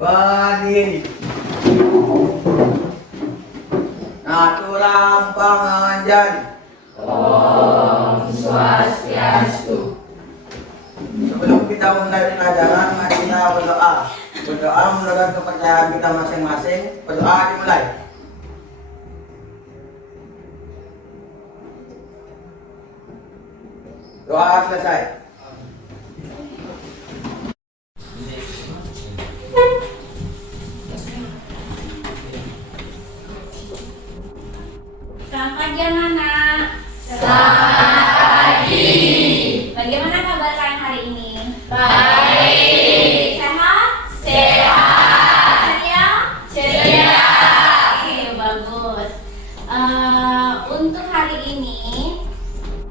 Berdiri. Natural penganjali. Om Swastiastu. Sebelum kita mulai pelajaran, mari kita berdoa. Berdoa menurut kepercayaan kita masing-masing. Berdoa dimulai. Doa selesai. Selamat pagi anak-anak. Selamat pagi. Bagaimana kabar kalian hari ini? Baik. Sehat? Sehat. Ceria? Ceria. Oke, bagus. Untuk hari ini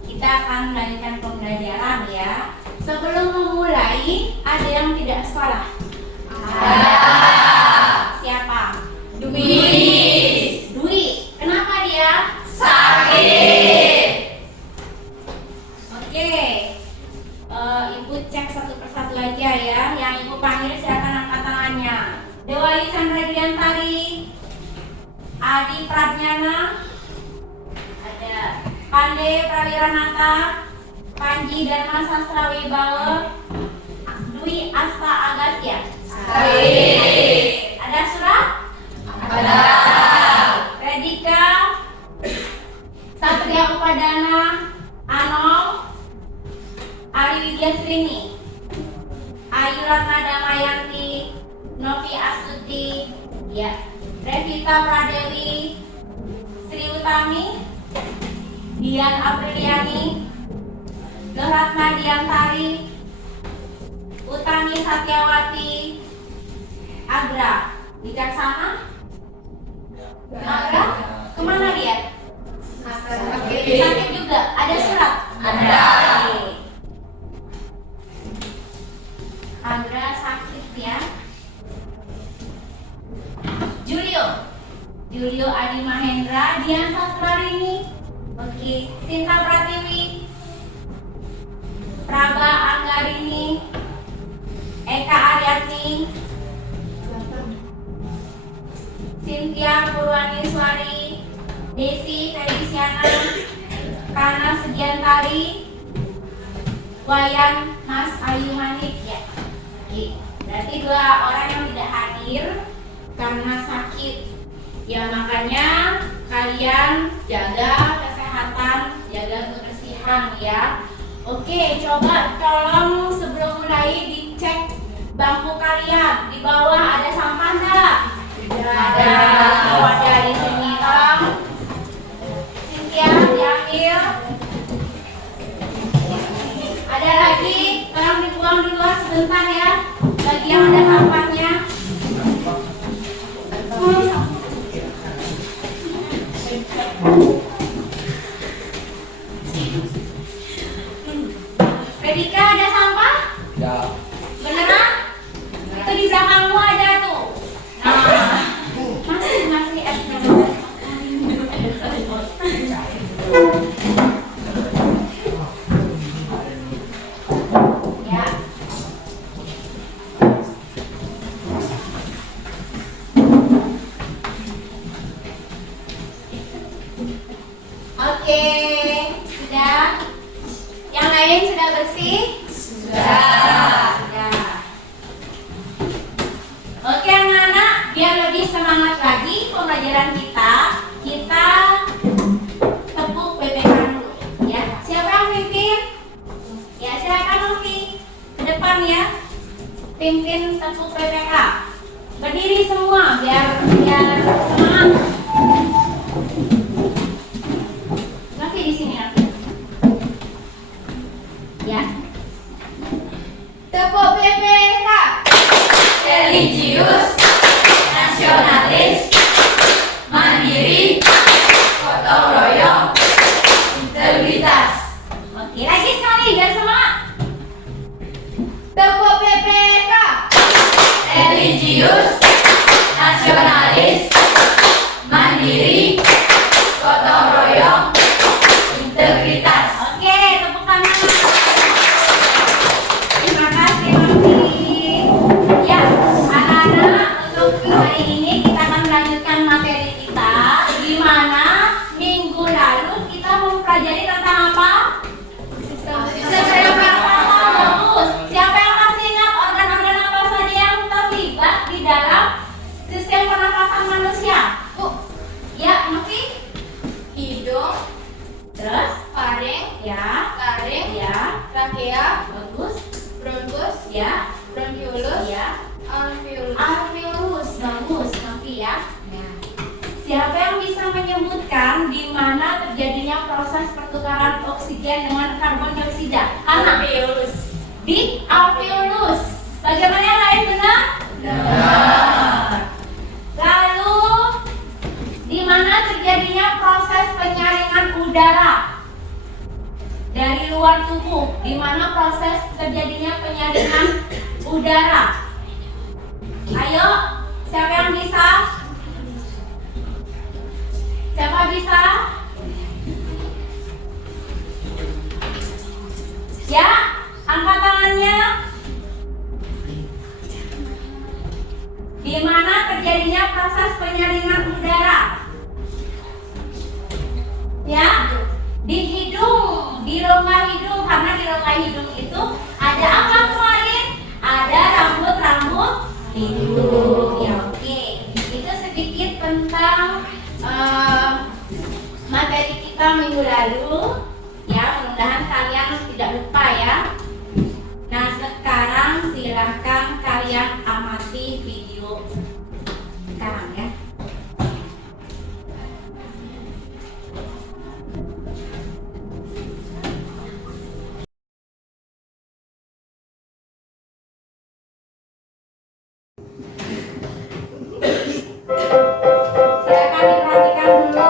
kita akan melanjutkan pembelajaran ya. Sebelum memulai, ada yang tidak sekolah? Siapa? Dwi. Dwi. Kenapa dia? Sakit. Oke. Ibu cek satu persatu aja ya. Yang ibu panggil silakan angkat tangannya. Dewayu Chandra Diantari, Adi Pradnyana, ada Pande Prawiranata, Panji Dharma Sastra Wibawa, Dwi Asta Agasya. Sakit. Ada surat? Ada. Redika, Satria Upadana, Anol, Ari Widyasrini, Ayu Ratna Damayanti, Novi Astuti, ya, Revita Pradewi, Sri Utami, Dian Apriliani, Loratna Diantari, Utami Satyawati, Agra Wicaksana. Agra, kemana dia? Sakit juga. Ada surat? Ada. Oke. Agra sakit ya. Julio Adi Mahendra, Dian Sastrarini. Oke. Sinta Pratiwi, Praba Anggarini, Eka Aryatni, Cynthia Purwaniswari, Desi Feliciana, Kana Sugiantari, Wayan Mas Ayu Manik ya. Oke. Berarti dua orang yang tidak hadir karena sakit. Ya makanya kalian jaga kesehatan, jaga kebersihan ya. Oke, coba tolong sebelum mulai dicek bangku kalian. Di bawah ada sampah enggak? Ada. Oh, ada di sini. Tolong Cynthia diambil. Ada lagi, tolong dibuang di luar sebentar ya. Bagi yang ada sampahnya. Redika, ada sampah? Ya. Beneran? Itu di belakangmu ada tuh. Nah, masih ya. Oke, sudah. Yang lain sudah bersih? Sudah. Sudah. Oke anak-anak, biar lebih semangat lagi pembelajaran kita tepuk PPK dulu ya. Siapa yang pimpin? Ya silakan Novi ke depan ya. Pimpin tepuk PPK. Berdiri semua biar semangat. Novi di sini Novi. Ya. Tepuk PPK. Religius, nasionalis, mandiri, gotong royong, integritas. Oke, lagi sekali biar semangat. Tepuk PPK. Religius, nasionalis, mandiri, gotong royong, integritas. Oke, tepuk tangan. Terima kasih Novi. Ya, anak-anak Ya. Bronkiolus. Ya. Alveolus. Alveolus. Bagus, Novi ya. Siapa yang bisa menyebutkan di mana terjadinya proses pertukaran oksigen dengan karbon dioksida? Hana. Alveolus. Di alveolus. Bagaimana yang lain benar? Benar. Lalu di mana terjadinya proses penyaringan udara dari luar tubuh? Di mana proses terjadinya penyaringan udara? Ayo, siapa yang bisa? Siapa bisa? Ya, angkat tangannya. Di mana terjadinya proses penyaringan udara? Ya, di hidung, di rongga hidung, karena di rongga hidung itu ada apa kemarin? Ada rambut-rambut hidung. Ya, oke. Itu sedikit tentang materi kita minggu lalu. Ya, mudah-mudahan kalian tidak lupa ya. Nah, sekarang silahkan kalian amati video sekarang ya. Silakan diperhatikan dulu.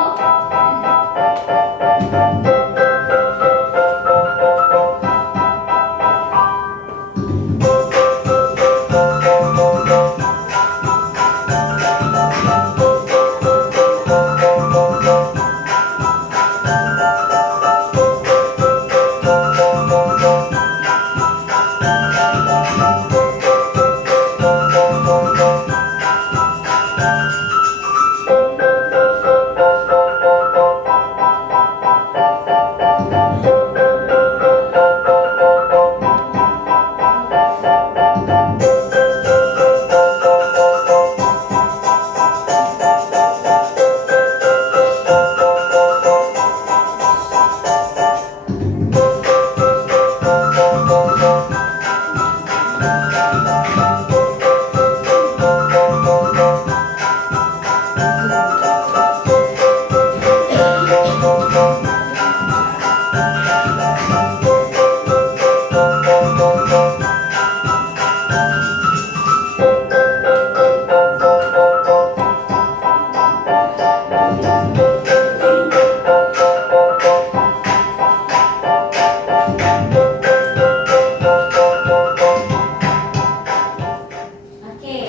Oke.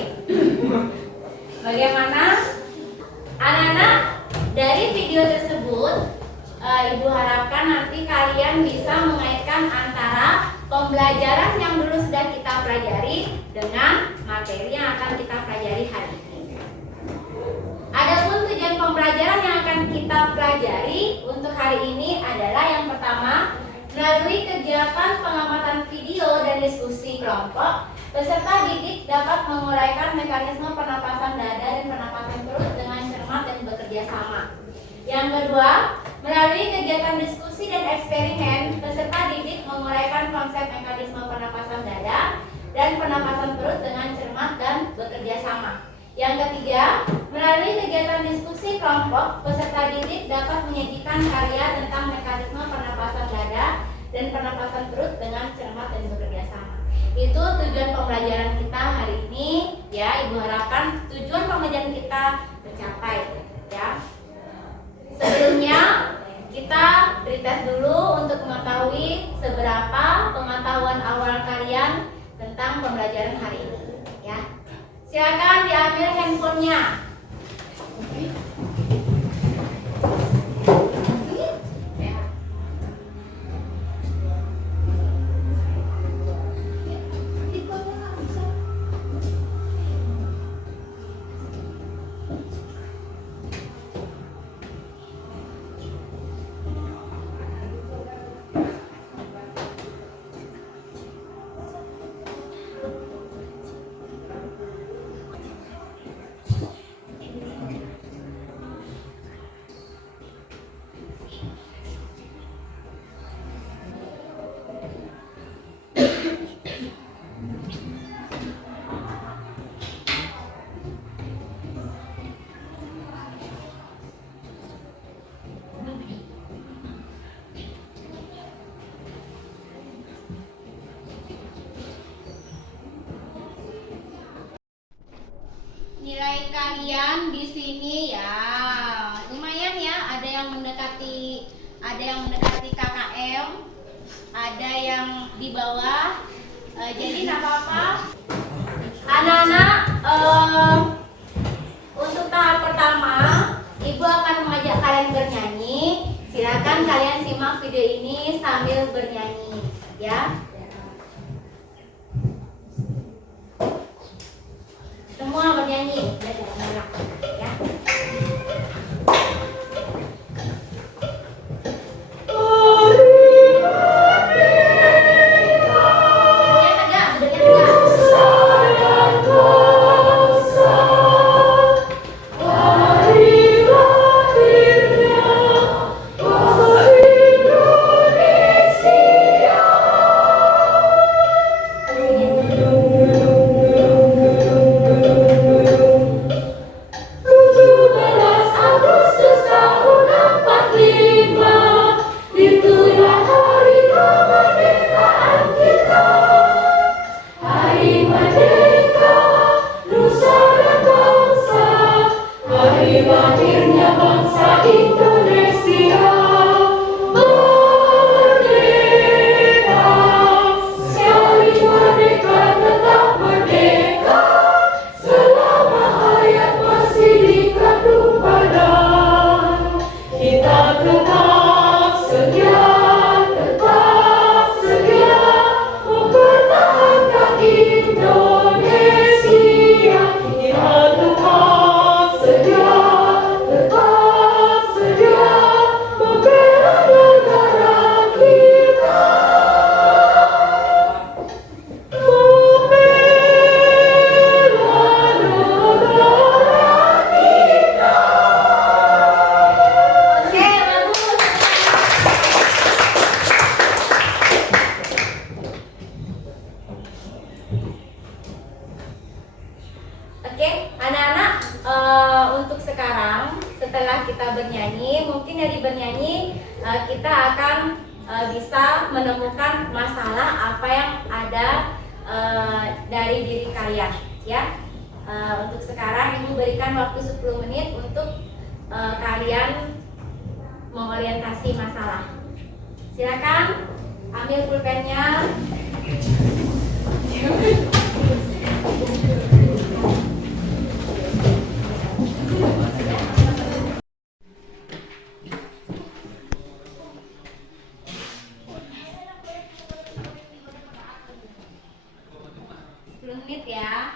Bagaimana? Anak-anak, dari video tersebut Ibu harapkan nanti kalian bisa mengaitkan antara pembelajaran yang dulu sudah kita pelajari dengan materi yang akan kita pelajari hari ini. Adapun tujuan pembelajaran yang akan kita pelajari untuk hari ini adalah yang pertama, melalui kegiatan pengamatan video dan diskusi kelompok, peserta didik dapat menguraikan mekanisme pernapasan dada dan pernapasan perut dengan cermat dan bekerja sama. Yang kedua, melalui kegiatan diskusi dan eksperimen, peserta didik menguraikan konsep mekanisme pernapasan dada dan pernapasan perut dengan cermat dan bekerja sama. Yang ketiga, melalui kegiatan diskusi kelompok, peserta didik dapat menyajikan karya tentang mekanisme pernapasan dada dan pernapasan perut dengan cermat dan bekerja sama. Itu tujuan pembelajaran kita hari ini ya. Ibu harapkan tujuan pembelajaran kita tercapai ya. Sebelumnya kita pretest dulu untuk mengetahui seberapa pengetahuan awal kalian tentang pembelajaran hari ini ya. Silakan diambil handphonenya. kalian di sini ya lumayan ya, ada yang mendekati KKM, ada yang di bawah. Jadi nggak apa-apa. Anak-anak, untuk tahap pertama, Ibu akan mengajak kalian bernyanyi. Silakan kalian simak video ini sambil bernyanyi, ya. Semua bernyanyi, ya. Oke, anak-anak, untuk sekarang setelah kita bernyanyi, mungkin dari bernyanyi kita akan bisa menemukan masalah apa yang ada dari diri kalian, ya. Untuk sekarang Ibu berikan waktu 10 menit untuk kalian mengorientasi masalah. Silakan ambil pulpennya. Menit ya.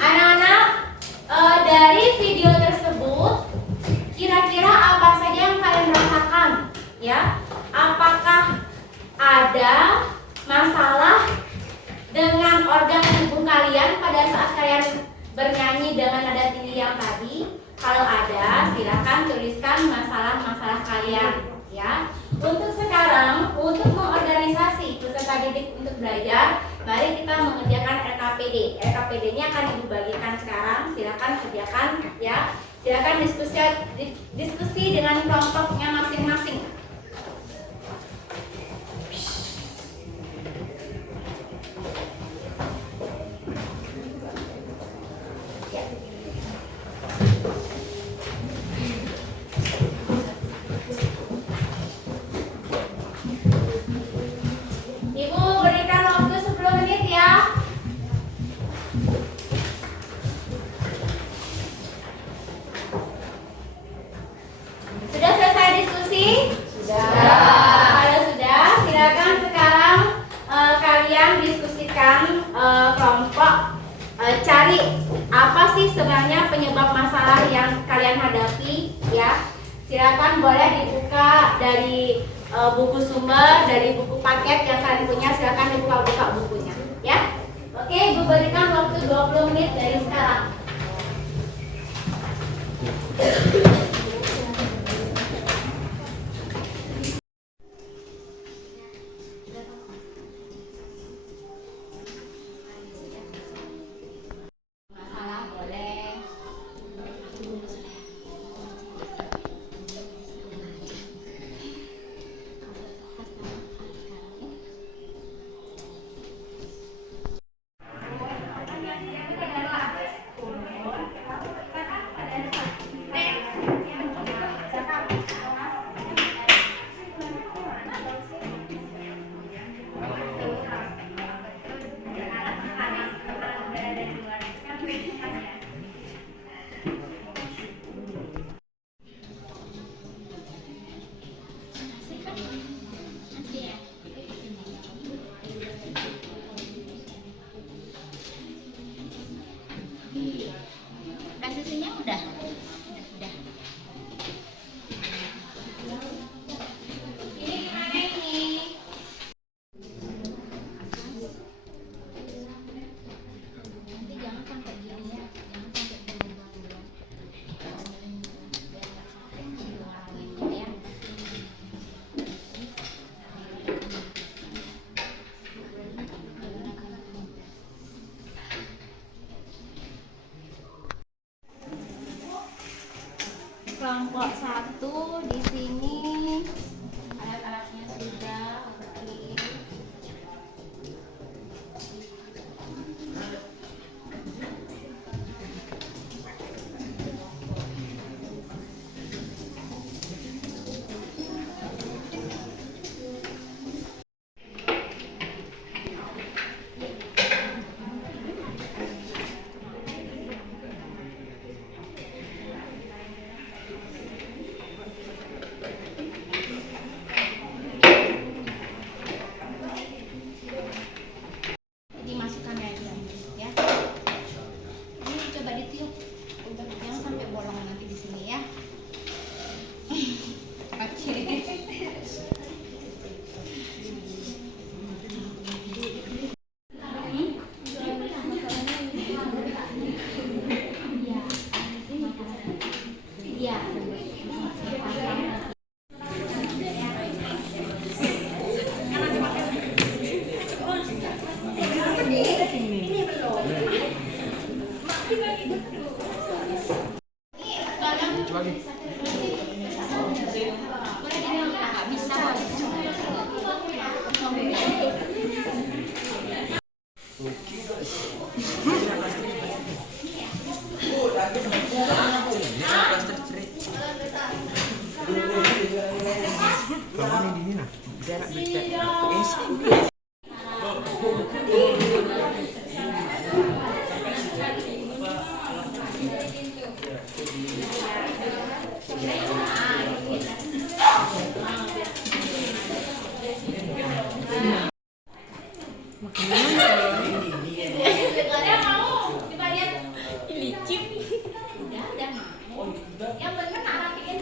Anak-anak, dari video tersebut kira-kira apa saja yang kalian rasakan, ya? Apakah ada masalah dengan organ tubuh kalian pada saat kalian bernyanyi dengan nada tinggi yang tadi? Kalau ada, silakan tuliskan masalah-masalah kalian, ya. Untuk sekarang, untuk mengorganisasi peserta didik untuk belajar, mari kita mengerjakan RKPD. RKPD-nya akan Ibu bagikan sekarang. Silakan kerjakan, ya. Silakan diskusi dengan kelompoknya masing-masing. Ya. Ibu berikan waktu 10 menit ya. Sudah selesai diskusi? Sudah. Kalau sudah, silakan sekarang kalian diskusikan kelompok, cari apa sih sebenarnya penyebab masalah yang kalian hadapi, ya. Silakan boleh dibuka dari buku sumber, dari buku paket yang kalian punya. Silakan dibuka-buka bukunya, ya. Oke, Ibu berikan waktu 20 menit dari sekarang. kelompok 1 di sini alat-alatnya sudah oke. Dimasukkan aja ya. Ini coba ditiup, jangan sampai bolong nanti di sini ya. Oke. Iya. Yang benar rapiin.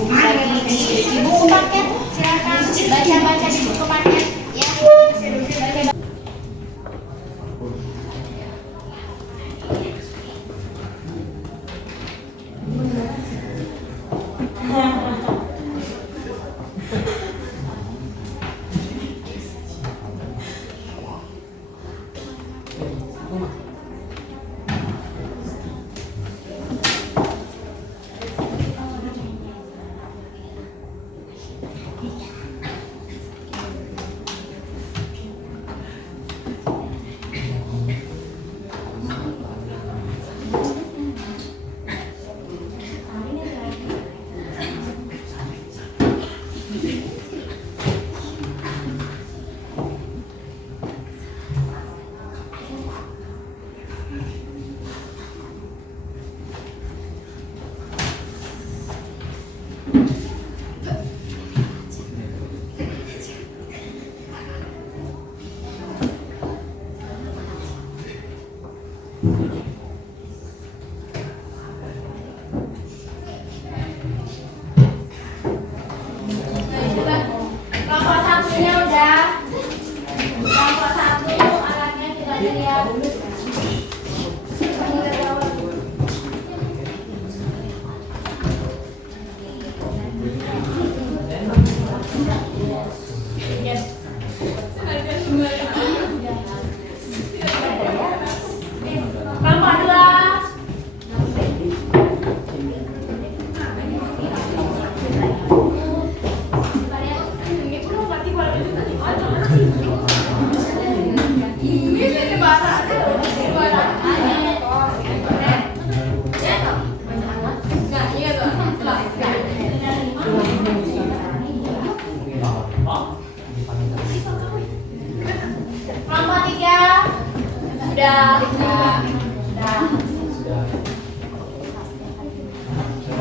buka lagi di buku paket, silakan baca-baca di buku paket ya. Baca.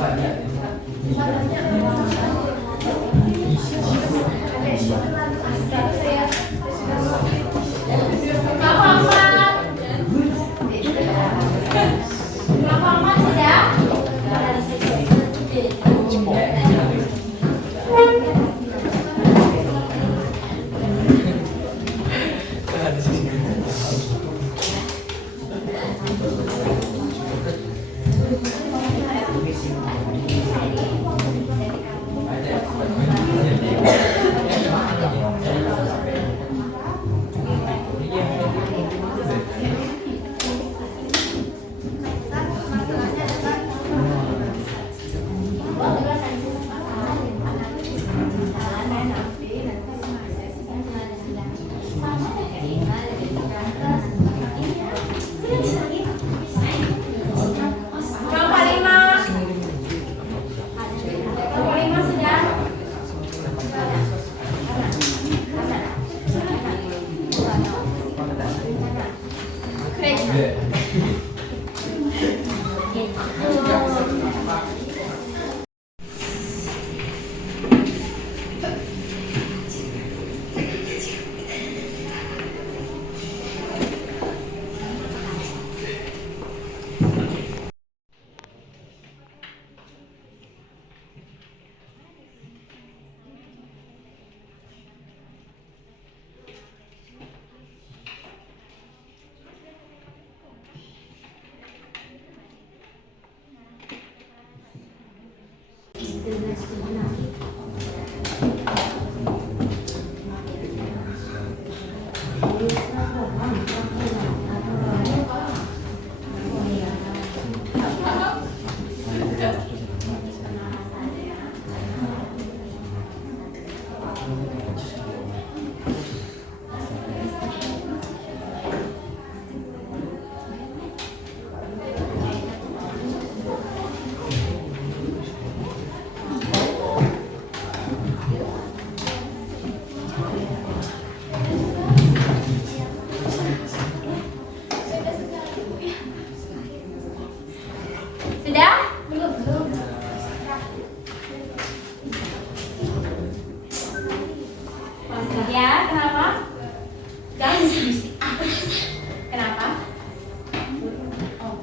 Muhammad sudah? Sudah? Belum. Ya, kenapa? Jangan bisik-bisik. Kenapa? Oh.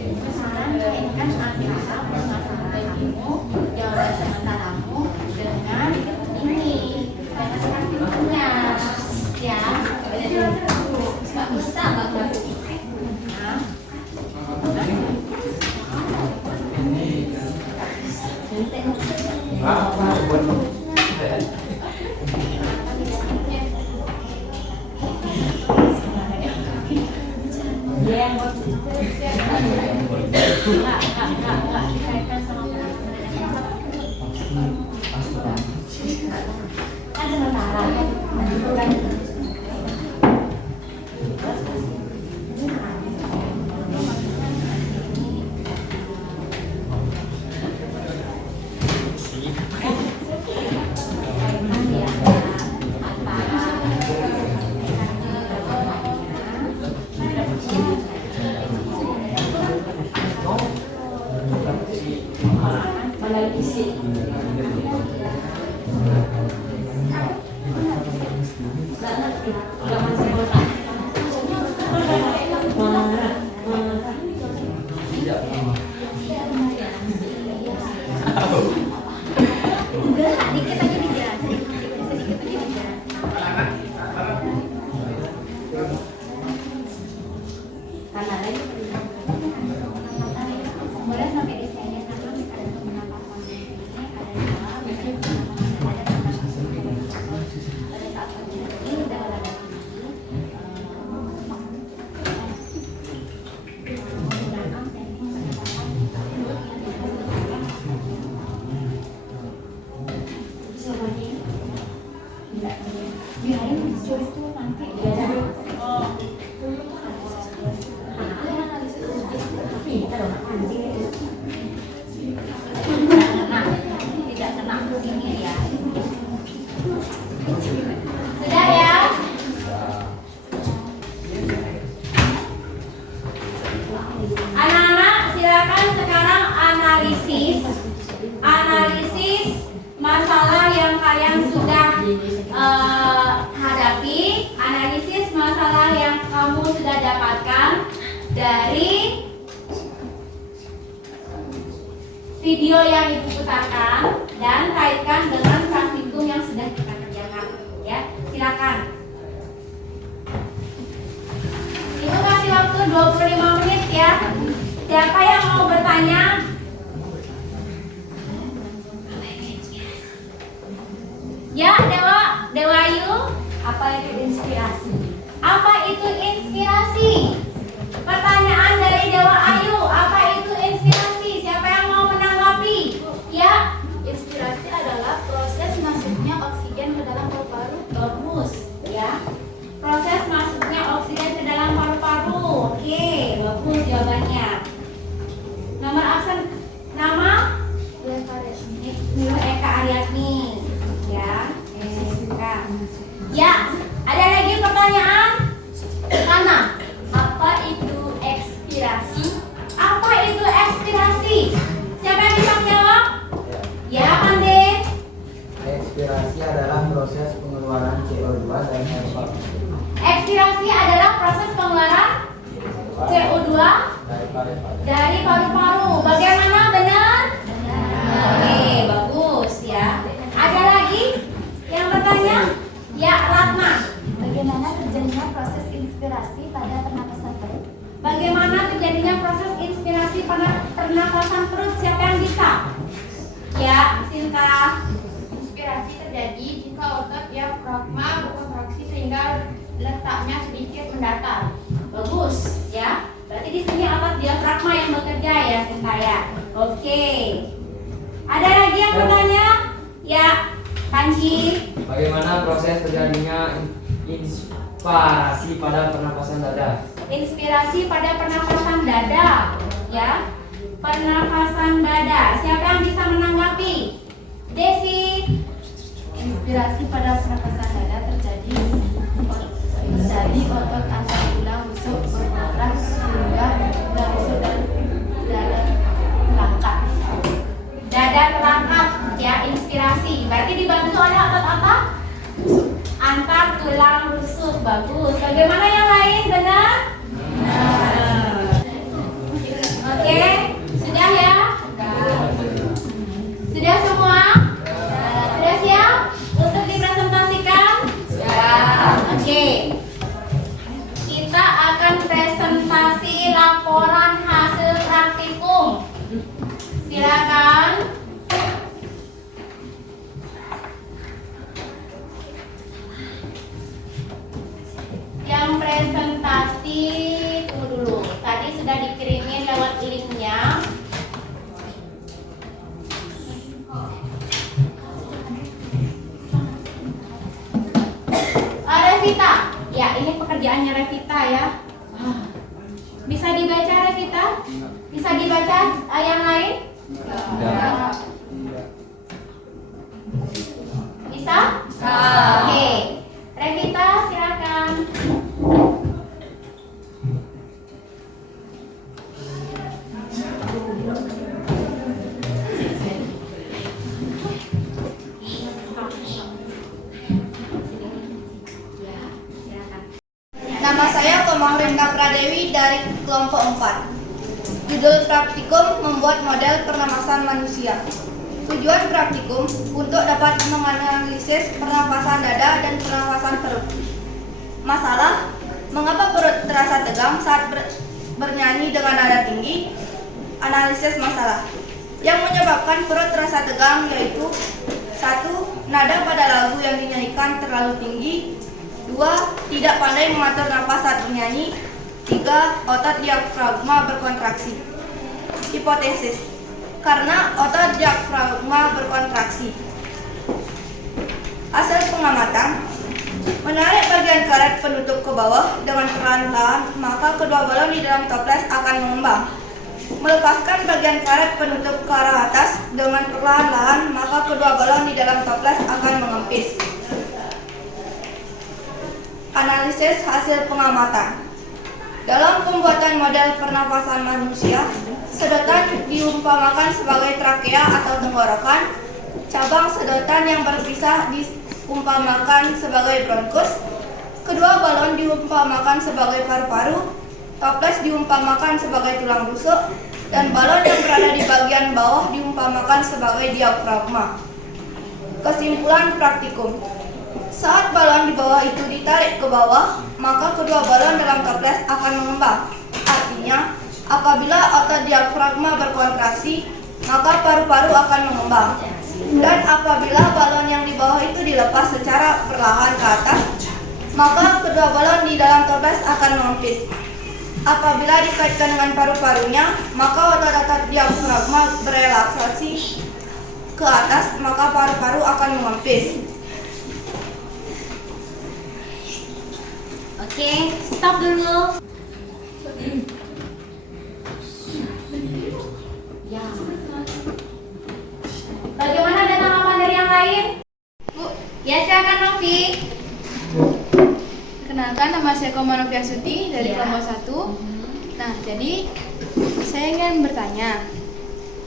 Kesalahan kaitkan antara permasalahan kamu, jawaban sementaramu dengan ini, dengan kartunya, ya. Nggak bisa banget. Dikaitkan sama kan sementara kan biarin disuruh tuh nanti. analisis masalah yang kalian sudah hadapi, analisis masalah yang kamu sudah dapatkan dari video yang ibu putarkan dan kaitkan dengan praktikum yang sudah kita kerjakan. Ya, silakan. Ibu kasih waktu 25 menit ya. Siapa yang mau bertanya? Ya, Dewa Ayu. Apa itu inspirasi? Apa itu inspirasi? Pertanyaan dari Dewa Ayu, apa itu inspirasi? Siapa yang mau menanggapi? Ya, Inspirasi adalah proses masuknya oksigen ke dalam paru-paru. bagus ya. Proses masuknya oksigen ke dalam paru-paru. Oke, bagus jawabannya. Nomor absen nama? Nurul Eka Aryatni. Ya, Eka. Ya, ada lagi pertanyaan? Mana? Apa itu ekspirasi? Apa itu ekspirasi? Siapa yang bisa menjawab? Ya, Pande. Ekspirasi adalah proses pengeluaran CO2 dari paru-paru. Ekspirasi adalah proses pengeluaran CO2 dari paru-paru. Bagaimana, benar? Oke, bagus ya. Ada lagi yang bertanya? Ya, Ratna. Bagaimana terjadinya proses inspirasi pada pernapasan perut? Bagaimana terjadinya proses inspirasi pada pernapasan perut? Siapa yang bisa? Ya, Sinta. Inspirasi terjadi jika otot diafragma berkontraksi sehingga letaknya sedikit mendatar. Bagus ya. Berarti di sini otot diafragma yang bekerja ya, Sinta ya. Oke. Ada lagi yang bertanya? Ya, Panji. Bagaimana proses terjadinya inspirasi pada pernapasan dada? Inspirasi pada pernapasan dada ya. Pernapasan dada. Siapa yang bisa menanggapi? Desi. Inspirasi pada pernapasan dada terjadi otot antar tulang rusuk bergerak sehingga tulang rusuk dan dada terangkat. Dada terangkat ya, inspirasi. Berarti dibantu oleh otot apa? Antar tulang rusuk. Bagus. Bagaimana yang lain? Benar? Oke, sudah ya? Sudah semua? Sudah siap untuk dipresentasikan? Oke. Kita akan presentasi laporan hasil praktikum. Silakan. Yang presentasi tunggu dulu. Tadi sudah dikirimin lewat linknya. Revita. Ya, ini pekerjaannya Revita ya. Bisa dibaca Revita? Bisa dibaca yang lain? Tidak. Bisa? Oke. Revita silakan. Nama saya Komangrinda Pradewi dari kelompok 4. Judul praktikum membuat model pernapasan manusia. Tujuan praktikum untuk dapat menganalisis pernapasan dada dan pernapasan perut. Masalah, mengapa perut terasa tegang saat bernyanyi dengan nada tinggi? Analisis masalah. Yang menyebabkan perut terasa tegang yaitu 1. Nada pada lagu yang dinyanyikan terlalu tinggi. 2. Tidak pandai mengatur napas saat bernyanyi. 3. Otot diafragma berkontraksi. Hipotesis. Karena otot diafragma berkontraksi. Hasil pengamatan. Menarik bagian karet penutup ke bawah dengan perlahan-lahan, maka kedua balon di dalam toples akan mengembang. Melepaskan bagian karet penutup ke arah atas dengan perlahan-lahan, maka kedua balon di dalam toples akan mengempis. Analisis hasil pengamatan. Dalam pembuatan model pernapasan manusia, sedotan diumpamakan sebagai trakea atau tenggorokan, cabang sedotan yang berpisah diumpamakan sebagai bronkus, kedua balon diumpamakan sebagai paru-paru, toples diumpamakan sebagai tulang rusuk, dan balon yang berada di bagian bawah diumpamakan sebagai diafragma. Kesimpulan praktikum. Saat balon di bawah itu ditarik ke bawah, maka kedua balon dalam toples akan mengembang. Artinya, apabila otot diafragma berkontraksi, maka paru-paru akan mengembang. Dan apabila balon yang di bawah itu dilepas secara perlahan ke atas, maka kedua balon di dalam toples akan mengempis. Apabila dikaitkan dengan paru-parunya, maka otot-otot diafragma berelaksasi ke atas, maka paru-paru akan mengempis. Oke, stop dulu. Ya. Bagaimana dengan tanggapan dari yang lain? Bu, Ya, silakan Novi. kenalkan nama saya Koma Noviasuti dari Ya. kelompok 1. Nah, jadi saya ingin bertanya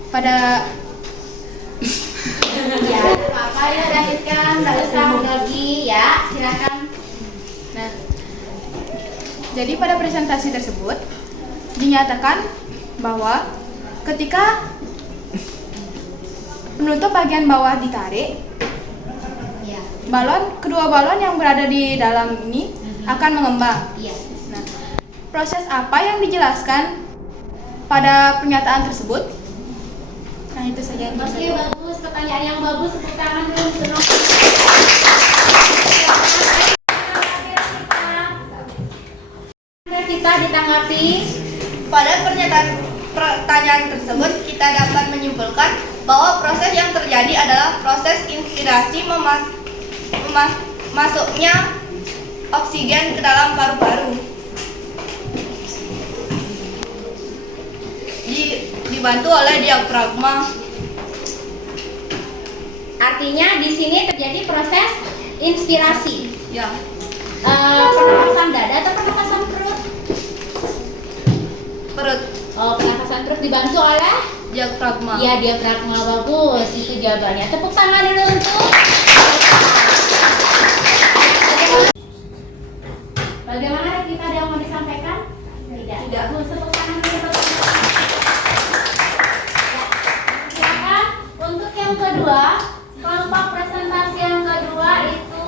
pada Ya, apa ya, lanjutkan, nggak usah lagi ya, silakan. Nah, jadi pada presentasi tersebut dinyatakan bahwa ketika penutup bagian bawah ditarik, Ya, kedua balon yang berada di dalam ini akan mengembang. iya. Nah, proses apa yang dijelaskan pada pernyataan tersebut? Nah, itu saja yang Oke, saya. bagus, pertanyaan yang bagus, tepuk tangan dulu untuk Novi. Kita ditanggapi. Pada pertanyaan tersebut, kita dapat menyimpulkan bahwa proses yang terjadi adalah proses inspirasi masuknya oksigen ke dalam paru-paru. Dibantu oleh diafragma. Artinya di sini terjadi proses inspirasi. Ya, Pernapasan dada atau pernapasan perut? perut Oh, pernapasan perut dibantu oleh diafragma. ya diafragma. Bagus, itu jawabannya. Tepuk tangan dulu untuk. Bagaimana, kita ada yang mau disampaikan? Tidak. Bagus, tepuk tangan dulu untuk. Ya, silakan. Untuk yang kedua, kelompok presentasi yang kedua itu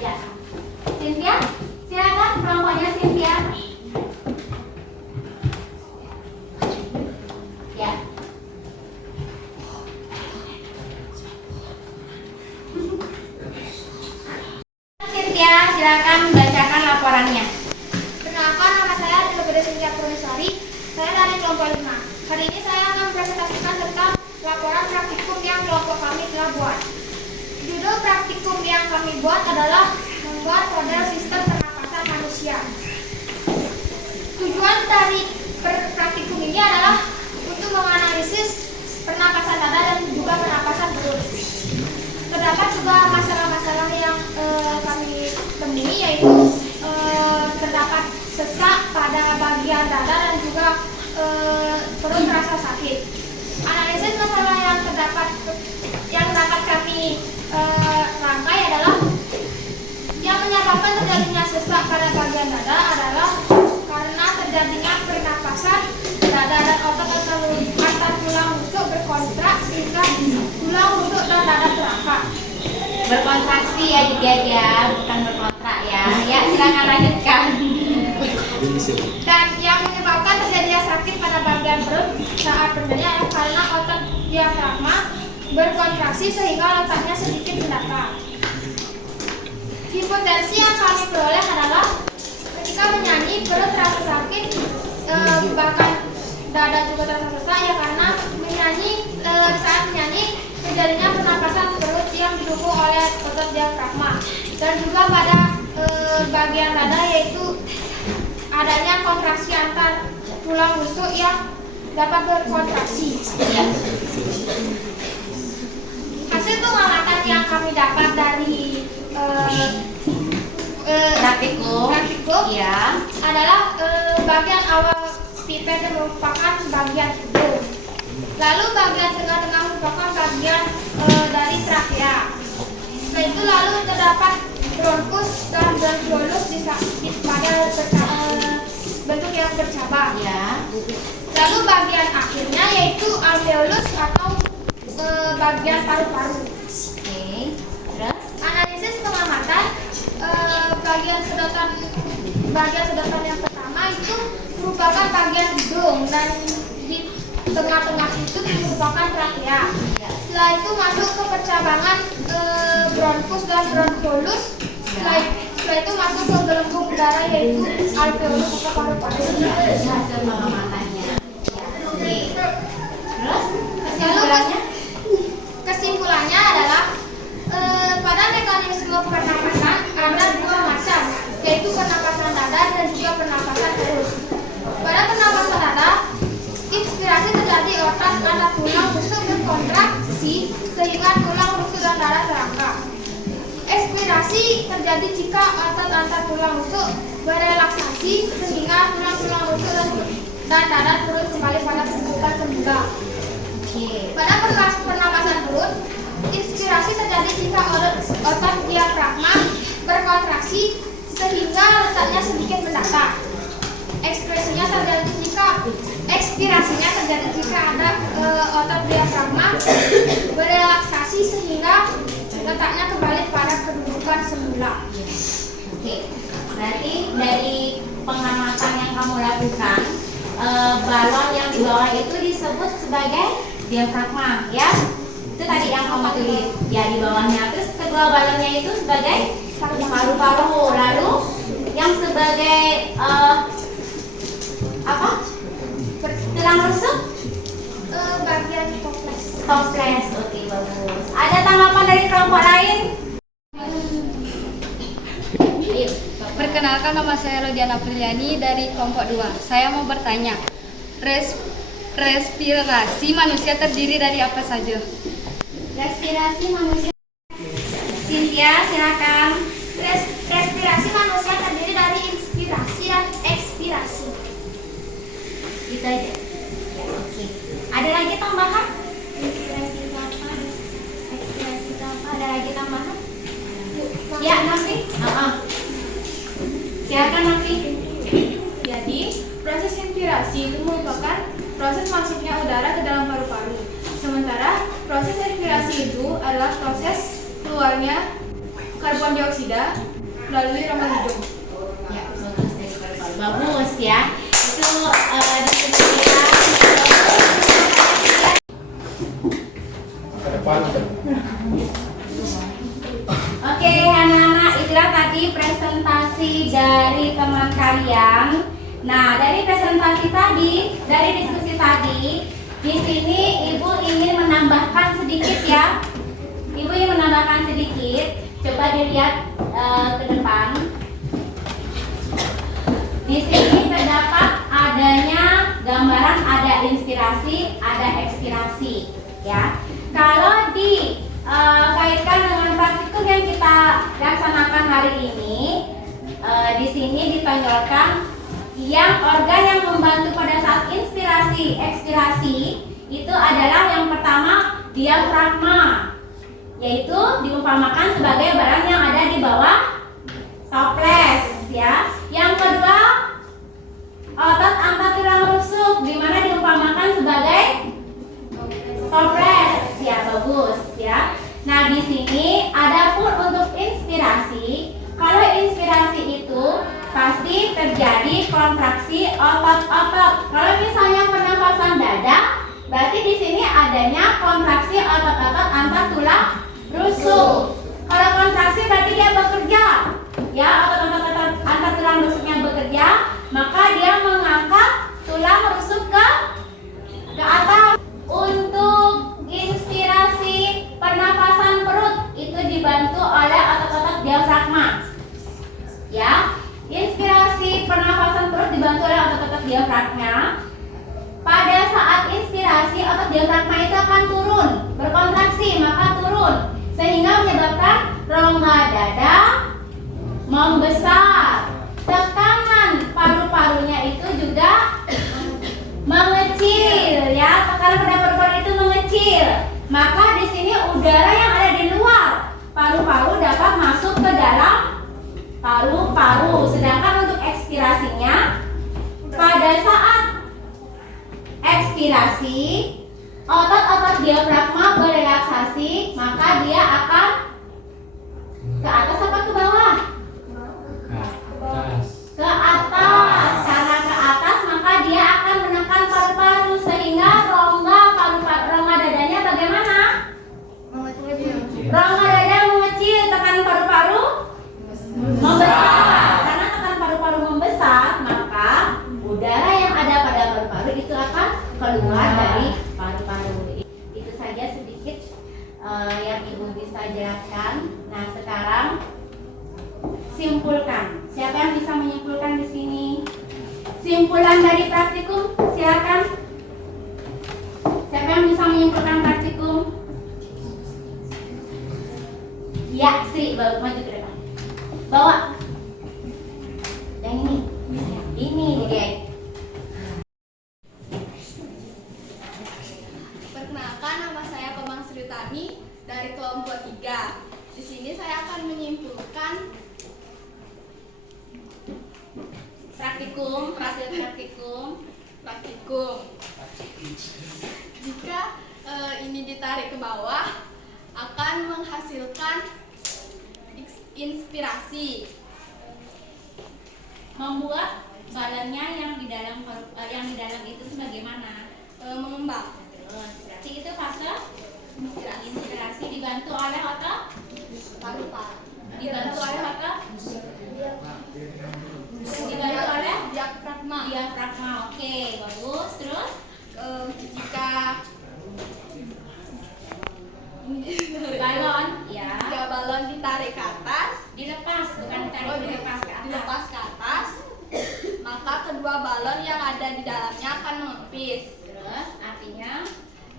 ya. Cynthia, silakan kelompoknya Cynthia. Ya. Cynthia, silakan bacakan laporannya. Perkenalkan, nama saya Dr. Cynthia Purnisari. Saya dari kelompok 5. Hari ini saya akan mempresentasikan tentang laporan praktikum yang kelompok kami telah buat. Judul praktikum yang kami buat adalah membuat model sistem pernapasan manusia. Tujuan dari praktikum ini adalah untuk menganalisis pernapasan dada dan juga pernapasan perut. Terdapat juga masalah-masalah yang kami temui, yaitu terdapat sesak pada bagian dada dan juga perut terasa sakit. Analisis masalah yang dapat kami rangkai adalah yang menyebabkan terjadinya sesak pada bagian dada adalah karena terjadinya pernapasan dada dan otot antar tulang rusuk berkontrak sehingga tulang rusuk dan dada terangkat. Berkontraksi ya juga ya, bukan berkontrak ya. Ya, silakan lanjutkan. Dan yang menyebabkan terjadinya sakit pada bagian perut saat terjadinya karena otot diafragma berkontraksi sehingga letaknya sedikit mendatar. Hipotensi yang kami peroleh adalah ketika menyanyi perut terasa sakit, bahkan dada juga terasa sesak ya karena saat menyanyi terjadinya pernapasan perut yang didukung oleh otot diafragma dan juga pada bagian dada yaitu adanya kontraksi antar tulang rusuk yang dapat berkontraksi. Hasil pengamatan yang kami dapat dari Praktikum. Ya. adalah bagian awal pipet yang merupakan bagian hidung. Lalu bagian tengah-tengah merupakan bagian dari trakea. Setelah itu lalu terdapat bronkus dan bronkiolus pada bentuk yang bercabang. Ya. Lalu bagian akhirnya yaitu alveolus atau bagian paru-paru. Oke. Terus? Analisis pengamatan bagian sedotan yang pertama itu merupakan bagian hidung dan di tengah-tengah itu merupakan trakea. Setelah itu masuk ke percabangan bronkus dan bronkiolus. Setelah itu masuk ke gelembung udara yaitu alveolus atau paru-paru. Hasil pengamatannya. Ya. Oke. Terus? Kesimpulannya? Kesimpulannya adalah pada mekanisme pernapasan ada dua macam, yaitu pernapasan dada dan juga pernapasan perut. Pada pernapasan dada, inspirasi terjadi otot atau tulang rusuk berkontraksi sehingga tulang rusuk dan dada terangkat. Ekspirasi terjadi jika otot antar tulang rusuk berelaksasi sehingga tulang-tulang rusuk dan dada turun kembali pada kedudukan semula. Pada pernapasan perut, inspirasi terjadi jika otot diafragma berkontraksi sehingga letaknya sedikit mendatar. Ekspirasinya terjadi jika ada otot diafragma berelaksasi sehingga letaknya kembali pada kedudukan semula. Oke. Berarti dari pengamatan yang kamu lakukan, balon yang di bawah itu disebut sebagai diafragma, ya? Itu tadi yang kamu tulis, ya, di bawahnya. Terus kedua balonnya itu sebagai paru-paru. Lalu yang sebagai apa? Tulang rusuk? Bagian toples. Toples. Oke, bagus. Ada tanggapan dari kelompok lain? Ayo. Perkenalkan, nama saya Rodiana Priliani dari kelompok 2. Saya mau bertanya, respirasi manusia terdiri dari apa saja? Respirasi manusia. Cynthia, silakan. Respirasi manusia terdiri dari inspirasi dan ekspirasi. Gitu aja. Ya, oke. Ada lagi tambahan? Inspirasi apa? Ekspirasi apa? Ada lagi tambahan? Ya, Nafi. Silakan, Nafi. Jadi, proses inspirasi itu merupakan proses masuknya udara ke dalam paru-paru. Sementara proses ekspirasi itu adalah proses keluarnya karbon dioksida melalui rongga hidung. Ya, bagus dari paru-paru. Bagus ya. Itu diskusi kita. Oke, anak-anak, itulah tadi presentasi dari teman kalian. Nah, dari presentasi tadi, dari diskusi tadi, di sini Ibu ingin menambahkan sedikit ya. Ibu ingin menambahkan sedikit. Coba dilihat ke depan. Di sini terdapat adanya gambaran ada inspirasi, ada ekspirasi, ya. Kalau dikaitkan dengan praktikum yang kita laksanakan hari ini, di sini ditonjolkan yang organ yang membantu pada saat inspirasi, ekspirasi itu adalah yang pertama diafragma, yaitu diumpamakan sebagai barang yang ada di bawah toples, ya. Yang kedua, otot antar tulang rusuk, di mana diumpamakan sebagai toples, ya, bagus, ya. Nah, di sini adapun untuk inspirasi, kalau inspirasi itu pasti terjadi kontraksi otot-otot. Kalau misalnya pernapasan dada, berarti di sini adanya kontraksi otot-otot antar tulang rusuk. Kalau kontraksi berarti dia bekerja, ya, otot-otot antar tulang rusuknya bekerja, maka dia mengangkat tulang rusuk ke atas. Untuk inspirasi pernapasan perut itu dibantu oleh otot-otot diafragma, ya. Inspirasi pernapasan perut diafragma. Pada saat inspirasi, otot diafragma itu akan turun, berkontraksi, maka turun, sehingga menyebabkan rongga dada membesar. Tekanan paru-parunya itu juga mengecil, ya. Tekanan pada paru-paru itu mengecil. Maka di sini udara yang ada di luar paru-paru dapat masuk ke dalam paru-paru. Sedangkan untuk ekspirasinya, pada saat ekspirasi, otot-otot diafragma berelaksasi, maka dia akan ke atas apa ke bawah? Ke atas. Karena ke atas, maka dia akan menekan paru-paru sehingga rongga dadanya bagaimana? Rongga dada mengecil, tekanan paru-paru membesar. Karena tekanan paru-paru membesar, maka udara yang ada pada paru-paru itu akan keluar dari paru-paru. Itu saja sedikit yang Ibu bisa jelaskan. Nah, sekarang simpulkan. Siapa yang bisa menyimpulkan di sini? Simpulan dari praktikum, silakan. Siapa yang bisa menyimpulkan praktikum? Ya, Sri, bawa maju ke depan. Bawa. Yang ini. Ini dia. Perkenalkan, nama saya Komang Sri Utami dari kelompok 3. Di sini saya akan menyimpulkan hasil praktikum. Jika ini ditarik ke bawah, akan menghasilkan inspirasi. Membuat balonnya yang di dalam itu bagaimana? Mengembang. Terus berarti itu fase inspirasi dibantu oleh otot Paru-paru. dibantu oleh otot dibantu oleh diafragma. Oke, bagus. Terus Jika balon ya jika balon ditarik ke atas, dilepas, bukan ditarik, dilepas ke atas. dilepas ke atas, maka kedua balon yang ada di dalamnya akan mengempis. Terus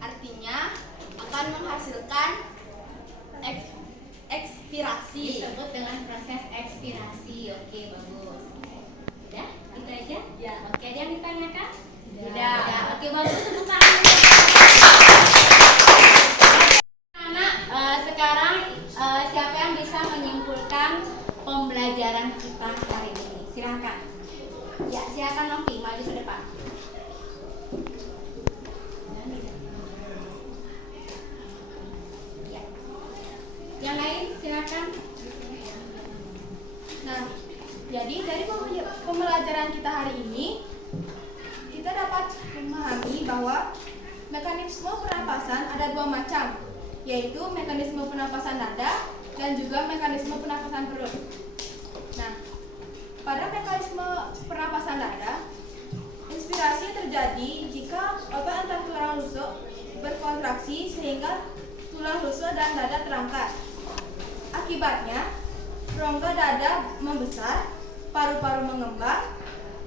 Artinya akan menghasilkan ekspirasi. disebut dengan proses ekspirasi. Oke, bagus. Udah, itu aja. Ya. Oke, ada yang ditanyakan? Tidak. Oke, bagus. Tepuk tangan. Anak, sekarang siapa yang bisa menyimpulkan pembelajaran kita hari ini? Silakan. Ya, silakan Novi, maju ke depan. Ya. Yang lain silakan. Nah, jadi dari pembelajaran kita hari ini, kita dapat memahami bahwa mekanisme pernapasan ada dua macam, yaitu mekanisme pernapasan dada dan juga mekanisme pernapasan perut. Nah, pada mekanisme pernapasan dada, inspirasi terjadi jika otot antar tulang rusuk berkontraksi sehingga tulang rusuk dan dada terangkat. Akibatnya, rongga dada membesar, paru-paru mengembang,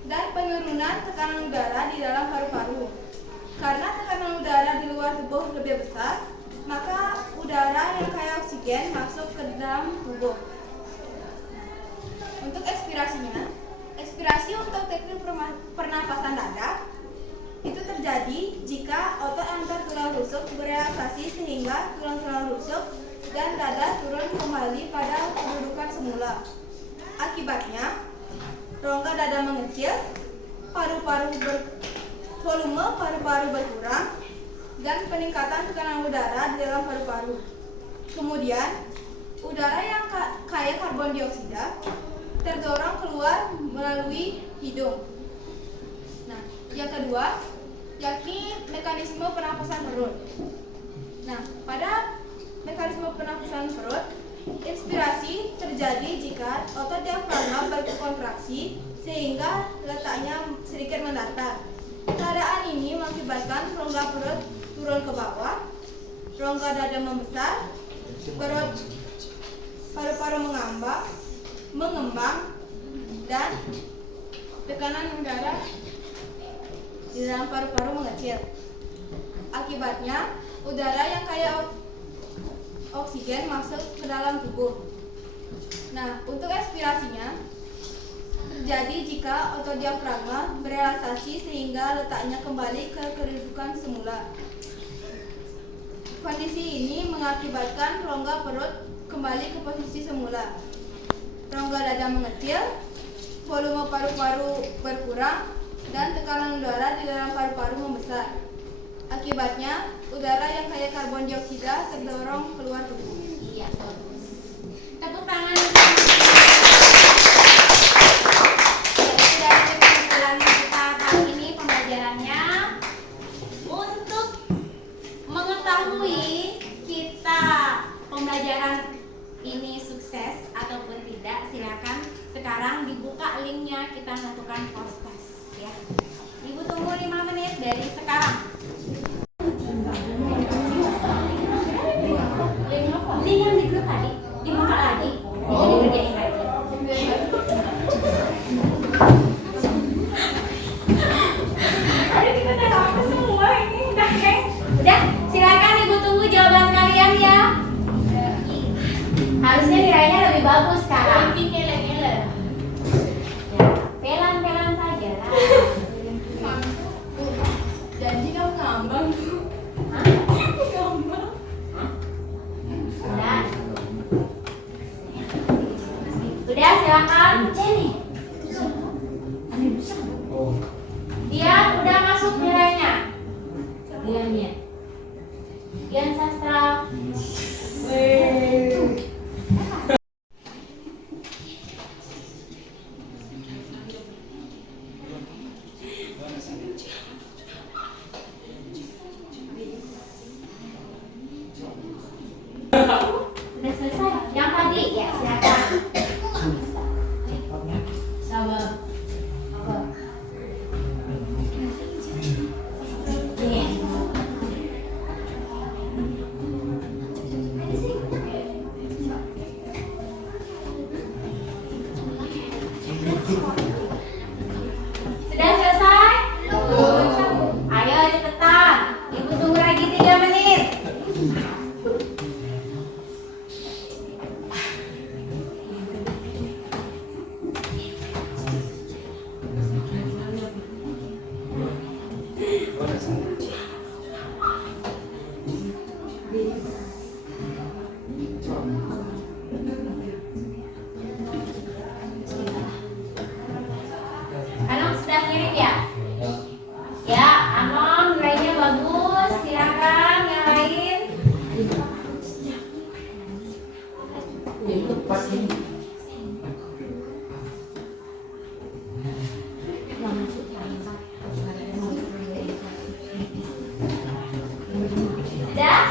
dan penurunan tekanan udara di dalam paru-paru. Karena tekanan udara di luar tubuh lebih besar, maka udara yang kaya oksigen masuk ke dalam tubuh. Untuk ekspirasi untuk teknik pernapasan dada itu terjadi jika otot antar tulang rusuk berelaksasi sehingga tulang-tulang rusuk dan dada turun kembali pada kedudukan semula. Akibatnya, rongga dada mengecil, volume paru-paru berkurang, dan peningkatan tekanan udara di dalam paru-paru. Kemudian, udara yang kaya karbon dioksida terdorong keluar melalui hidung. Nah, yang kedua, yakni mekanisme pernapasan perut. Nah, pada mekanisme pernapasan perut, inspirasi terjadi jika otot diafragma berkontraksi sehingga letaknya sedikit mendatar. Keadaan ini mengakibatkan rongga perut turun ke bawah, rongga dada membesar, perut paru-paru mengembang, dan tekanan udara di dalam paru-paru mengecil. Akibatnya, udara yang kaya oksigen masuk ke dalam tubuh. Nah, untuk ekspirasinya terjadi jika otot diafragma berelaksasi sehingga letaknya kembali ke kedudukan semula. Kondisi ini mengakibatkan rongga perut kembali ke posisi semula. Rongga dada mengecil, volume paru-paru berkurang, dan tekanan udara di dalam paru-paru membesar. Akibatnya, udara yang kaya karbon dioksida terdorong keluar tubuh. Iya, bagus. Tepuk tangan. Dari kesimpulan kita kali ini pembelajarannya, untuk mengetahui kita pembelajaran ini sukses ataupun tidak, silakan sekarang dibuka linknya, kita melakukan post-test ya. Ibu tunggu 5 menit dari sekarang. Link yang di grup tadi dibuka lagi, jadi dikerjain lagi. Aduh, kita tahu apa semua ini udah kan? Udah, silakan ibu tunggu jawaban kalian ya. Harusnya nilainya lebih bagus sekarang. Ya, pelan-pelan saja lah. Janji kamu ngambang. Hah? Ngambang. Udah. Udah, silakan. Dia udah masuk nilainya. Dian sastra. Udah selesai. Yang tadi ya, silakan. Sabar. Nih. Sudah selesai? Ayo cepetan. Ibu tunggu lagi 3 menit. Anom sudah ngirim ya? Ya, Anom nilainya bagus. Silakan yang lain. Sudah?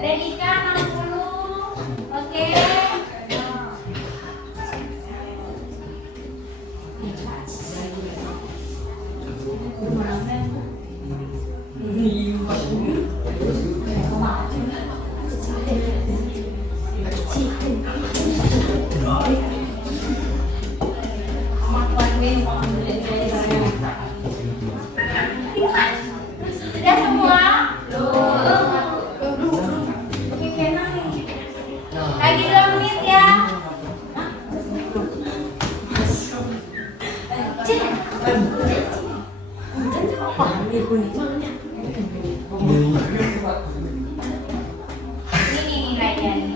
Redika 60. Oke. Sudah semua? Lagi 2 menit ya. Ini nilainya nih.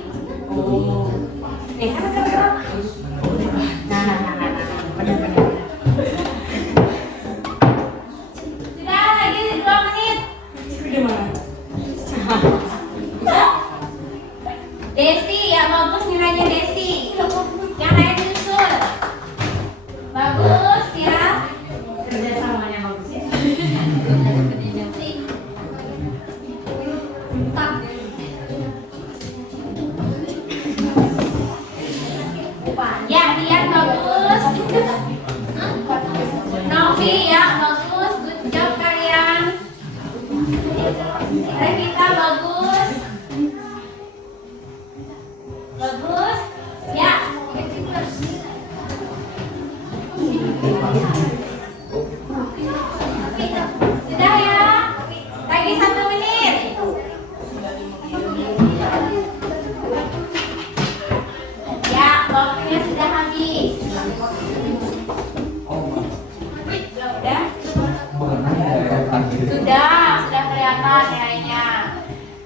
Sudah lagi 2 menit. Desi, ya bagus nilainya Desi. Yang lain nyusul. Bagus ya. Kerjasamanya bagus ya. Ya, Dian bagus. Novi ya bagus. Good job kalian. Revita bagus.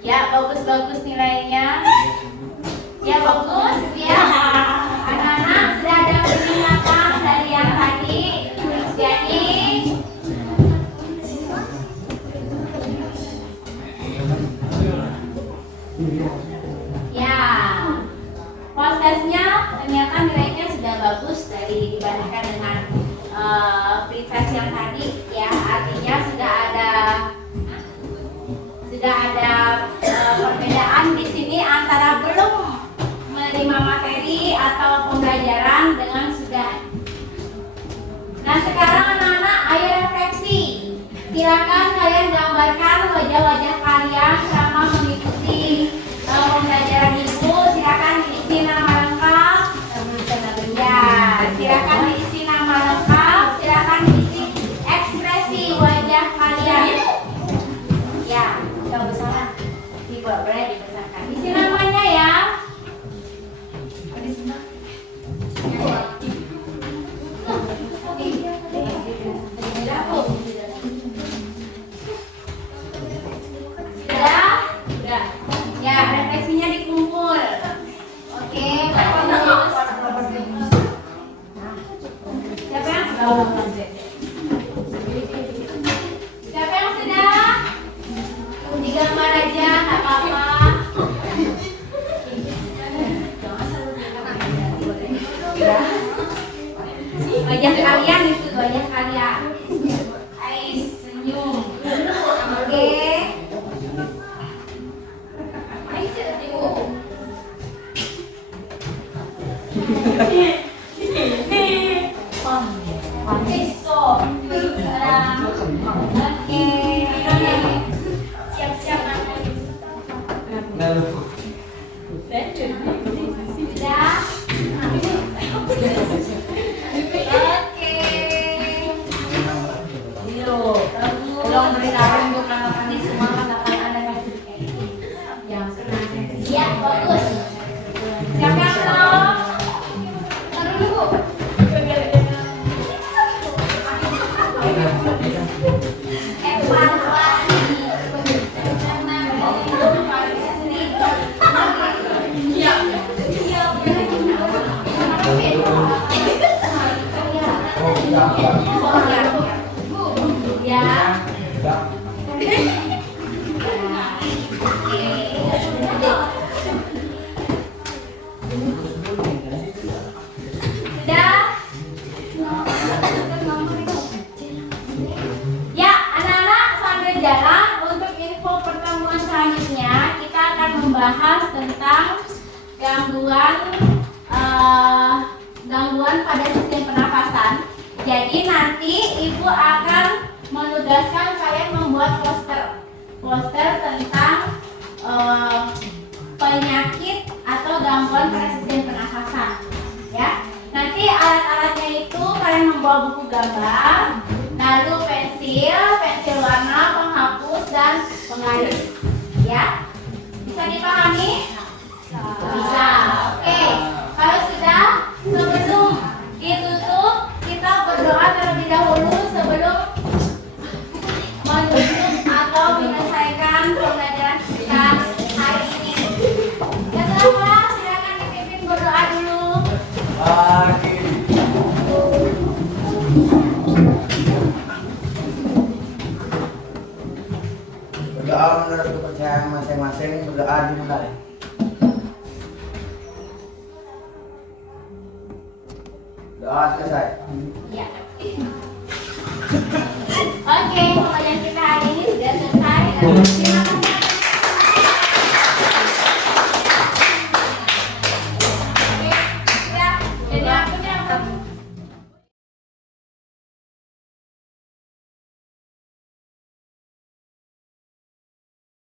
Ya, bagus-bagus nilainya. Ya, bagus. Ya, anak-anak sudah ada peningkatan dari yang tadi. Jadi, ya, prosesnya ternyata nilainya sudah bagus dari dibandingkan dengan pretest yang tadi. Ya, artinya sudah ada perbedaan di sini antara belum menerima materi atau pembelajaran dengan sudah. Nah, sekarang anak-anak ayo refleksi. Silakan kalian gambarkan wajah-wajah kalian selama mengikuti pembelajaran Ibu. Silakan diisi nama lengkap. Ya, silakan diisi nama lengkap. Silakan diisi ekspresi wajah kalian. Ya, coba besar. Boleh dibesarkan. Isi namanya ya. Sudah. Ya, refleksinya dikumpul. Oke, bagus. Siapa yang sudah? Siapa yang sudah? Digambar aja, nggak apa-apa. Wajah kalian itu, wajah kalian. Ais, senyum. Oke. Ais, senyum. Oke. Siap-siap nanti. Sudah. Oke. Belum beritahu untuk anak-anak ini semua akan ada yang pernah sesi. Ya, bagus. Siapa yang mau? Taruh dulu. Ya, anak-anak sambil jalan untuk info pertemuan selanjutnya kita akan membahas tentang gangguan pada sistem pernafasan. Jadi nanti Ibu akan menugaskan kalian membuat poster tentang penyakit atau gangguan pada sistem pernafasan. Ya, nanti alat-alatnya itu kalian membawa buku gambar, lalu pensil warna, penghapus dan penggaris. Ya, bisa dipahami? Bisa. Oke. Kalau sudah, sebelum ditutup kita berdoa terlebih dahulu sebelum menutup atau menyelesaikan pembelajaran kita hari ini. Yang pertama, silakan dipimpin berdoa dulu. Berdoa menurut kepercayaan masing-masing, berdoa dimulai. Doa selesai. Ya. Oke, pembelajaran kita hari ini sudah selesai.